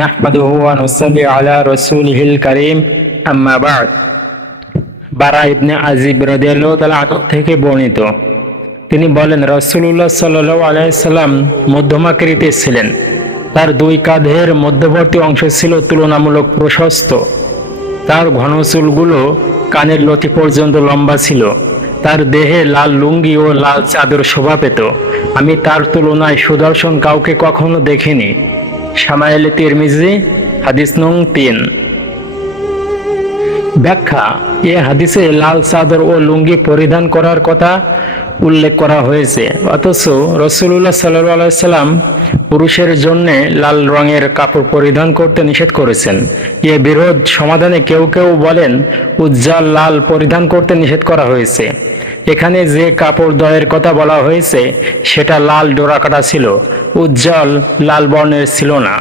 নাহমাদুহু ওয়া নুসাল্লি আলা রাসূলিহিল কারীম, আম্মা বা'দ। বারা ইবনে আজিব রাদিয়াল্লাহু তাআলা আনহু থেকে বর্ণিত, তিনি বলেন, রাসূলুল্লাহ সাল্লাল্লাহু আলাইহি সাল্লাম মধ্যমাকৃতির ছিলেন। তার দুই কাঁধের মধ্যবর্তী অংশ ছিল তুলনামূলক প্রশস্ত। তার ঘন চুলগুলো কানের লতি পর্যন্ত লম্বা ছিল। তার দেহে লাল লুঙ্গি ও লাল চাদর শোভা পেত। আমি তার তুলনায় সুদর্শন কাউকে কখনো দেখিনি। শামায়েলে তিরমিজি, হাদিস নং 3। ব্যাখ্যা: এ হাদিসে লাল চাদর ও লুঙ্গি পরিধান করার কথা উল্লেখ করা হয়েছে, অথচ রাসূলুল্লাহ সাল্লাল্লাহু আলাইহি সাল্লাম পুরুষের জন্য লাল রঙের কাপড় পরিধান করতে নিষেধ করেছেন। এ বিরোধ সমাধানে কেউ কেউ বলেন, উজ্জ্বল লাল পরিধান করতে নিষেধ করা হয়েছে। এখানে যে কাপড় দ্বয়ের কথা বলা হয়েছে সেটা লাল ডোরাকাটা ছিল, উজ্জ্বল লাল বর্ণের ছিল না।